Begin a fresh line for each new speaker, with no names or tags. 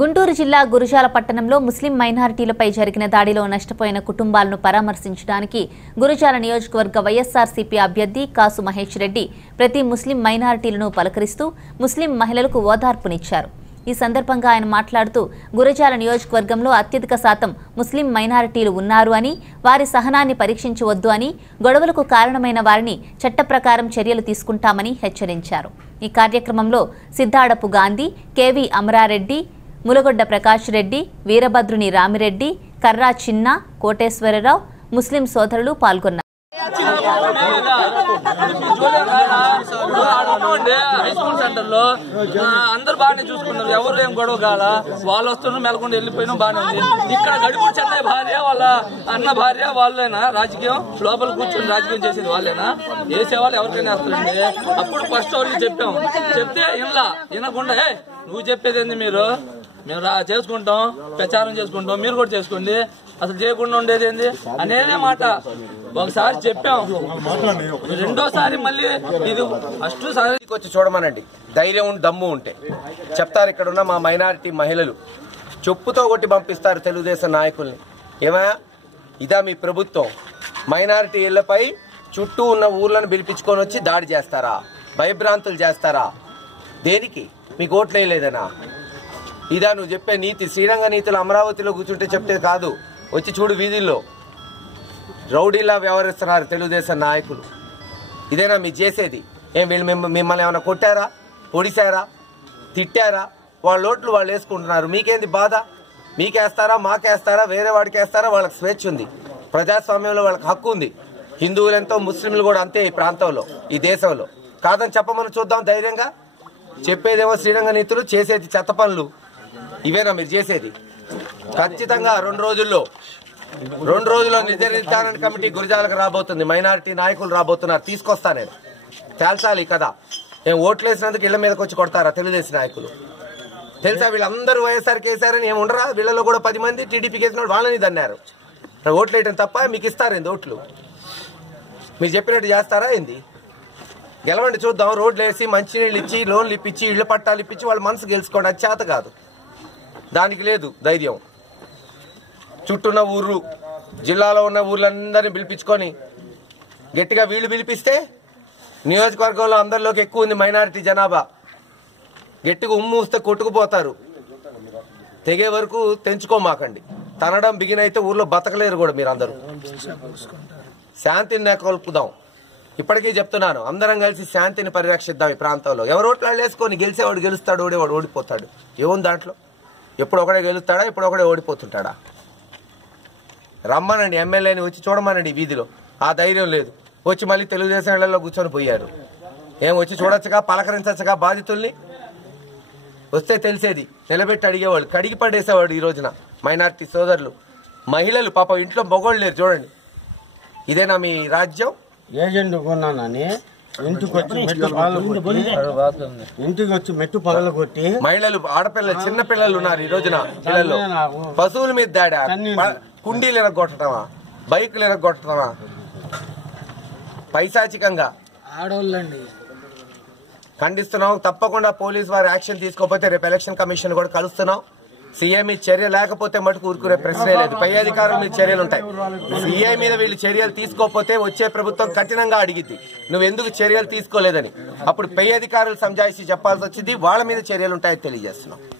గుంటూరు జిల్లా గురుజాల పట్టణంలో ముస్లిం మైనారిటీలపై జరిగిన దాడిలో నష్టపోయిన కుటుంబాలను పరామర్శించడానికి గురుజాల నియోజకవర్గ వైఎస్ఆర్సీపీ అభ్యర్థి కాసు మహేష్ రెడ్డి ప్రతి ముస్లిం మైనారిటీలను పలకరిస్తూ ముస్లిం మహిళలకు ఓదార్పునిచ్చారు. ఈ సందర్భంగా ఆయన మాట్లాడుతూ గురజాల నియోజకవర్గంలో అత్యధిక శాతం ముస్లిం మైనారిటీలు ఉన్నారు అని వారి సహనాన్ని పరీక్షించవద్దు అని గొడవలకు కారణమైన వారిని చట్టప్రకారం చర్యలు తీసుకుంటామని హెచ్చరించారు. ఈ కార్యక్రమంలో సిద్ధాడపు గాంధీ కేవీ అమరారెడ్డి ములగొడ్డ ప్రకాష్ రెడ్డి వీరభద్రుని రామిరెడ్డి కర్రా చిన్న కోటేశ్వరరావు ముస్లిం సోదరులు పాల్గొన్నారు.
హై స్కూల్ సెంటర్లో అందరు బాగానే చూసుకున్నారు. ఎవరు ఏం గొడవ కాల? వాళ్ళు వస్తున్నారు మెలకుండా వెళ్ళిపోయినా బాగానే ఉంది. ఇక్కడ గడిపూడి చెన్నై భార్య వాళ్ళ అన్న భార్య వాళ్ళేనా? రాజకీయం? లోపల కూర్చొని రాజకీయం చేసేది వాళ్ళేనా? వేసే వాళ్ళు ఎవరికైనా వేస్తారండి అప్పుడు ఫస్ట్ వాళ్ళకి చెప్పాము. చెప్తే ఇన్లా వినకుండా నువ్వు చెప్పేది ఏంది మీరు? మేము రా చేసుకుంటాం ప్రచారం చేసుకుంటాం మీరు కూడా చేసుకోండి. అసలు చేయకుండా ఉండేది ఏంది? అనేదే మాట. ఒకసారి చెప్పాం. రెండోసారి మళ్ళీ ఇది ఫస్ట్ సారి
వచ్చి చూడమనండి. ధైర్యం ఉండి దమ్ము ఉంటే. చెప్తారు ఇక్కడ ఉన్న మా మైనారిటీ మహిళలు. చెప్పుతో కొట్టి పంపిస్తారు తెలుగుదేశం నాయకుల్ని. ఏమయ్యా ఇదా మీ ప్రభుత్వం. మైనారిటీ ఇళ్ళపై చుట్టూ ఉన్న ఊర్లను పిలిపించుకొని వచ్చి దాడి చేస్తారా? భయభ్రాంతులు చేస్తారా? దేనికి? మీకు ఓట్లు ఇదా నువ్వు చెప్పే నీతి. శ్రీరంగ నీతులు అమరావతిలో కూర్చుంటే చెప్తే కాదు. వచ్చి చూడు వీధుల్లో. రౌడీలా వ్యవహరిస్తున్నారు తెలుగుదేశం నాయకులు. ఇదేనా మీరు చేసేది? ఏం వీళ్ళు మిమ్మల్ని ఏమైనా కొట్టారా? పొడిశారా? తిట్టారా? వాళ్ళ ఓట్లు వాళ్ళు వేసుకుంటున్నారు. మీకేంది బాధ? మీకేస్తారా? మాకేస్తారా? వేరే వాడికి వేస్తారా? వాళ్ళకి స్వేచ్ఛ ఉంది. ప్రజాస్వామ్యంలో వాళ్ళకి హక్కు ఉంది. హిందువులు ఎంతో ముస్లింలు కూడా అంతే ఈ ప్రాంతంలో ఈ దేశంలో. కాదని చెప్పమని చూద్దాం ధైర్యంగా. చెప్పేదేమో శ్రీరంగ నీతులు చేసేది చెత్త పనులు. ఇవేనా మీరు చేసేది? ఖచ్చితంగా రెండు రోజుల్లో రెండు రోజుల్లో నిజ నిర్ధారణ కమిటీ గురిజాలకు రాబోతుంది మైనారిటీ నాయకులు రాబోతున్నారు తీసుకొస్తా నేను. తేల్చాలి కదా మేము ఓట్లు వేసినందుకు ఇళ్ళ మీదకి వచ్చి కొడతారా తెలుగుదేశం నాయకులు? తెలుసా వీళ్ళందరూ వైఎస్ఆర్ కేసారని ఏమి ఉండరా? వీళ్ళలో కూడా పది మంది టీడీపీకి వేసిన వాళ్ళు వాళ్ళని దన్నారు ఓట్లు వేయటం తప్ప మీకు ఇస్తారేంది ఓట్లు? మీరు చెప్పినట్టు చేస్తారా ఏంది? గెలవండి చూద్దాం రోడ్లు వేసి మంచినీళ్ళు ఇచ్చి లోన్లు ఇప్పించి ఇళ్ళు పట్టాలు ఇప్పించి వాళ్ళ మనసు గెలుచుకోండి అది చేత కాదు. దానికి లేదు ధైర్యం. చుట్టూన్న ఊర్లు జిల్లాలో ఉన్న ఊర్లందరినీ పిలిపించుకొని గట్టిగా వీళ్ళు పిలిపిస్తే నియోజకవర్గంలో అందరిలోకి ఎక్కువ ఉంది మైనారిటీ జనాభా. గట్టిగా ఉమ్ము వస్తే కొట్టుకుపోతారు. తెగే వరకు తెంచుకోమాకండి తనడం బిగిన అయితే ఊర్లో బతకలేరు కూడా మీరు అందరూ శాంతిని నెలకొల్పుదాం. ఇప్పటికీ చెప్తున్నాను అందరం కలిసి శాంతిని పరిరక్షిద్దాం ఈ ప్రాంతంలో. ఎవరు ఓట్లు వేసుకొని గెలిచేవాడు గెలుస్తాడు ఓడేవాడు ఓడిపోతాడు. ఏముంది దాంట్లో? ఎప్పుడు ఒకడే గెలుస్తాడా ఇప్పుడు ఒకడే ఓడిపోతుంటాడా? రమ్మనండి ఎమ్మెల్యేని వచ్చి చూడమనండి వీధిలో. ఆ ధైర్యం లేదు. వచ్చి మళ్ళీ తెలుగుదేశం ఇళ్ళలో కూర్చొని పోయారు. ఏం వచ్చి చూడొచ్చుగా పలకరించచ్చుగా బాధితుల్ని? వస్తే తెలిసేది. నిలబెట్టి అడిగేవాళ్ళు. కడిగి పడేసేవాడు ఈ రోజున మైనార్టీ సోదరులు. మహిళలు పాప ఇంట్లో మొగోళ్ళు లేరు చూడండి. ఇదేనా మీ రాజ్యం?
ఏజెంట్ కొన్నానని. ఇంటికి వచ్చి మెట్టు పగలు కొట్టి ఇంటికి వచ్చి మెట్టు పగలు కొట్టి
మహిళలు ఆడపిల్లలు చిన్న పిల్లలు ఉన్నారు ఈ రోజున పిల్లలు. పశువుల మీద దాడా? కుండీలు ఎరగొట్టడమా బైకులు ఎరగొట్టడమా పైశాచికంగా.
ఆడవాళ్ళండి
ఖండిస్తున్నాం. తప్పకుండా పోలీస్ వారు యాక్షన్ తీసుకోకపోతే రేపు ఎలక్షన్ కమిషన్ కూడా కలుస్తున్నాం. సీఏ మీద చర్య లేకపోతే మటుకు ఊరుకునే ప్రశ్నే లేదు. పై అధికారుల మీద చర్యలు ఉంటాయి. సీఏ మీద వీళ్ళు చర్యలు తీసుకోకపోతే వచ్చే ప్రభుత్వం కఠినంగా అడిగింది నువ్వు ఎందుకు చర్యలు తీసుకోలేదని. అప్పుడు పై అధికారులు సంజాయిషి చెప్పాల్సి వచ్చింది. వాళ్ళ మీద చర్యలు ఉంటాయని తెలియజేస్తున్నాం.